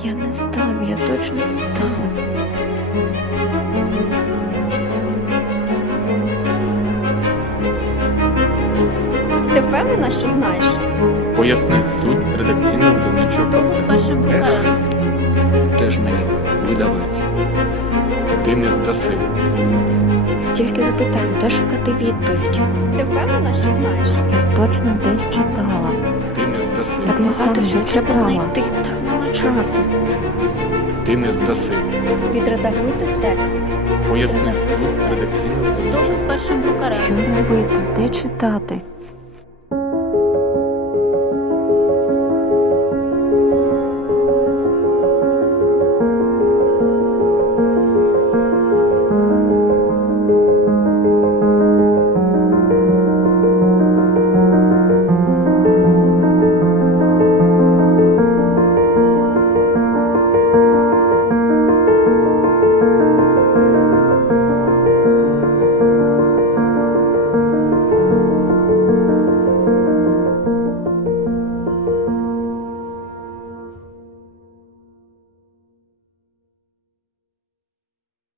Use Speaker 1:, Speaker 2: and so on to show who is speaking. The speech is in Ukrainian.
Speaker 1: Я не здам, я точно не здам.
Speaker 2: Ти впевнена, що знаєш?
Speaker 3: Поясни суть редакційно-видавничого
Speaker 4: Хто був
Speaker 3: процесу.
Speaker 4: першим друкарем?
Speaker 5: Теж мені видавець.
Speaker 3: Ти не здаси.
Speaker 1: Стільки запитань, де шукати відповідь?
Speaker 2: Ти впевнена, що знаєш?
Speaker 1: Я точно десь читала.
Speaker 3: Ти не здаси.
Speaker 1: Так багато всього треба знайти, так мало часу.
Speaker 3: Ти не здаси.
Speaker 2: Відредагуйте текст.
Speaker 3: Поясни суть
Speaker 4: Хто
Speaker 3: редакційно-видавничого.
Speaker 4: був першим друкарем?
Speaker 1: Що робити, де читати?